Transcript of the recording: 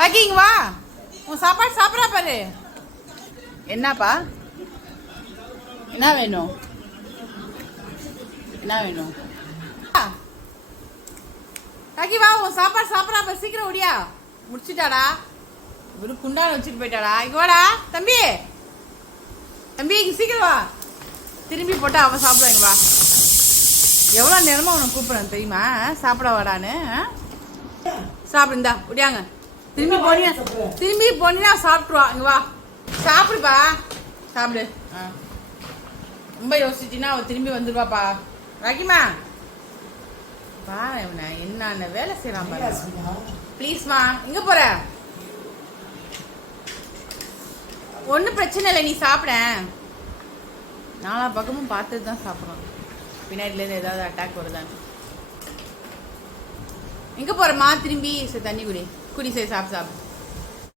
ராக்கிங்க வா, உன் சாப்பாடு சாப்பிட்றா பாரு. என்னப்பா, என்ன வேணும், என்ன வேணும்? ராக்கி வா, உன் சாப்பாடு சாப்பிட்றா பாரு. சீக்கிரம் ஓடியா. முடிச்சுட்டாடா, ஒரு குண்டான வச்சுட்டு போயிட்டாடா. இங்க வாடா தம்பி, தம்பி இங்க சீக்கிரம் வா. திரும்பி போட்டா அவன் சாப்பிடுவாங்க. வா, எவ்வளோ நேரமா உனக்கு கூப்பிடுறேன் தெரியுமா? சாப்பிட வாடான்னு. சாப்பிடுந்தா ஒடியாங்க. திரும்பி போனீங்கன்னா சாப்பிட்ருவா. இங்க வா சாப்பிடுப்பா, சாப்பிடு. ரொம்ப யோசிச்சுன்னா அவள் திரும்பி வந்துடுவாப்பா. ராக்கிமா பா, என்னென்ன வேலை செய்யலாம் பாரு. ப்ளீஸ்மா, எங்க போற? ஒன்றும் பிரச்சனை இல்லை, நீ சாப்பிட. நாலா பக்கமும் பார்த்துட்டு தான் சாப்பிட்றோம், பின்னாடிலேருந்து ஏதாவது அட்டாக் வருதான்னு. எங்கே போகிறம்மா? திரும்பி சரி தண்ணி குடி, குடி சரி சாப்பிடு.